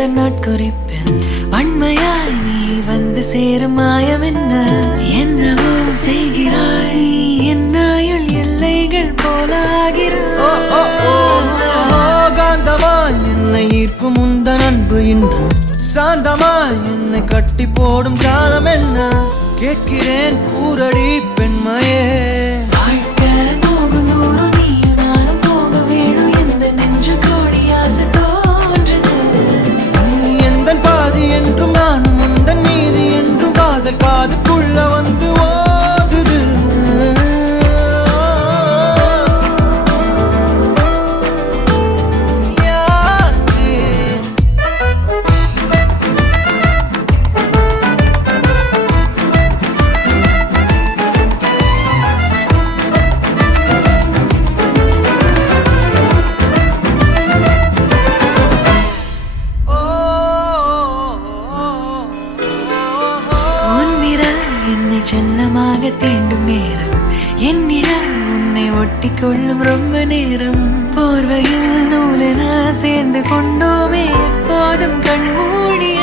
எந்த நாட்குறிப்பில் வன்மையாய் நீ வந்து சேரும் மாயம் என்னவோ செய்கிறாய் நீ என்னாயுள் எல்லைகள் போலாகிறாய் காந்தமாய் என்னை ஈர்க்கும் உந்தன் அன்பு இன்று சாந்தமாய் என்னை கட்டி போடும் காலம் என்ன கேட்கிறேன் கூரடி பெண்மையே என்றும் நானும் உந்தன் மீது என்றும் காதல் காதுக்குள்ள வந்து ஓதுது என்னை செல்லமாக தீண்டும் நேரம் என்னிடம் உன்னை ஒட்டி கொள்ளும் ரொம்ப நேரம் போர்வையில் நூலென சேர்ந்து கொண்டோமே எப்போதும் கண்மூடிய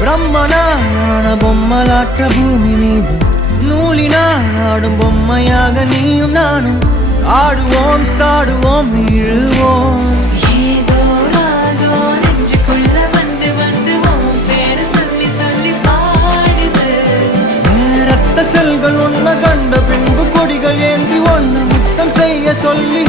பிரம்மனான பொம்மலாட்ட பூமி மீது நூலினால் ஆடும் பொம்மையாக நீயும் நானும் ஆடுவோம் சாடுவோம் இழுவோம் ஏதோ செல்கள் ஒன்ன கண்ட பின்பு கொடிகள் ஏந்தி ஒன்ன முத்தம் செய்ய சொல்லி